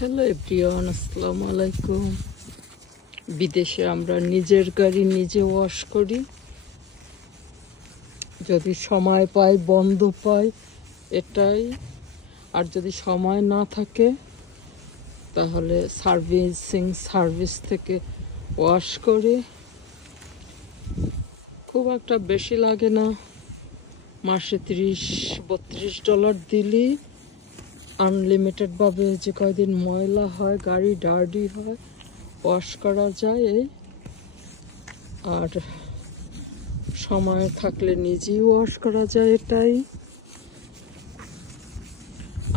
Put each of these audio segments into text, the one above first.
Hello everyone, আসসালামু আলাইকুম। বিদেশে আমরা নিজের গাড়ি নিজে ওয়াশ করি, যদি সময় পাই, বন্ধ পাই এটাই। আর যদি সময় না থাকে তাহলে সার্ভিস থেকে ওয়াশ করি। খুব একটা বেশি লাগে না, মাসে $30-32 দিলেই আনলিমিটেড ভাবে যে কয়দিন ময়লা হয়, গাড়ি ডার্টি হয়, ওয়াশ করা যায়। আর সময় থাকলে নিজেই ওয়াশ করা যায়, এটাই।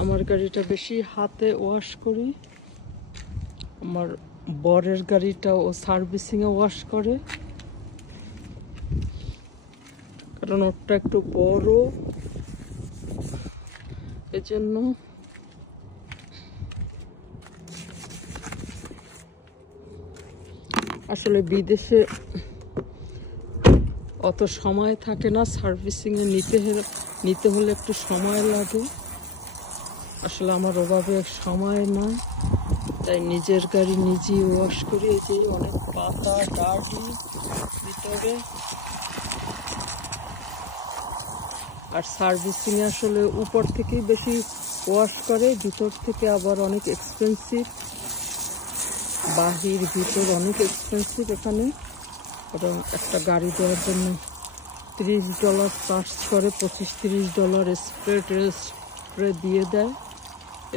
আমার গাড়িটা বেশি হাতে ওয়াশ করি, আমার বরের গাড়িটা ও সার্ভিসিংয়ে ওয়াশ করে, কারণ ওরটা একটু বড়, এজন্য। আসলে বিদেশে অত সময় থাকে না, সার্ভিসিংয়ে নিতে হলে একটু সময় লাগে। আসলে আমার ওভাবে সময় না, তাই নিজের গাড়ি নিজেই ওয়াশ করি। এই যে অনেক পাতা ডার্টি ভিতরে। আর সার্ভিসিংয়ে আসলে উপর থেকেই বেশি ওয়াশ করে, ভিতর থেকে আবার অনেক এক্সপেন্সিভ। বাহির ভিতর অনেক এক্সপেন্সিভ এখানে, কারণ একটা গাড়ি দেওয়ার জন্য $30 চার্জ করে, $25-30 স্প্রে দিয়ে দেয়,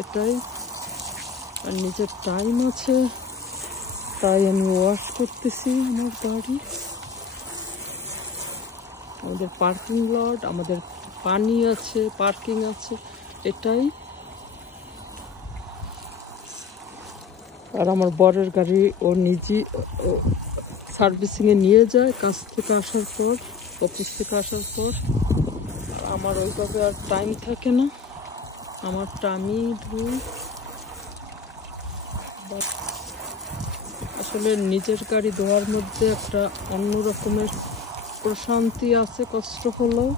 এটাই। আর নিজের টাইম আছে তাই আমি ওয়াশ করতেছি আমার গাড়ি। আমাদের পার্কিং লট, আমাদের পানি আছে, পার্কিং আছে, এটাই। আর আমার বরের গাড়ি ও নিজে সার্ভিসিংয়ে নিয়ে যায় কাজ থেকে আসার পর, অফিস থেকে আসার পর। আমার ওইভাবে আর টাইম থাকে না, আমারটা আমি ধুই। আসলে নিজের গাড়ি ধোয়ার মধ্যে একটা অন্য রকমের প্রশান্তি আছে, কষ্ট হলেও।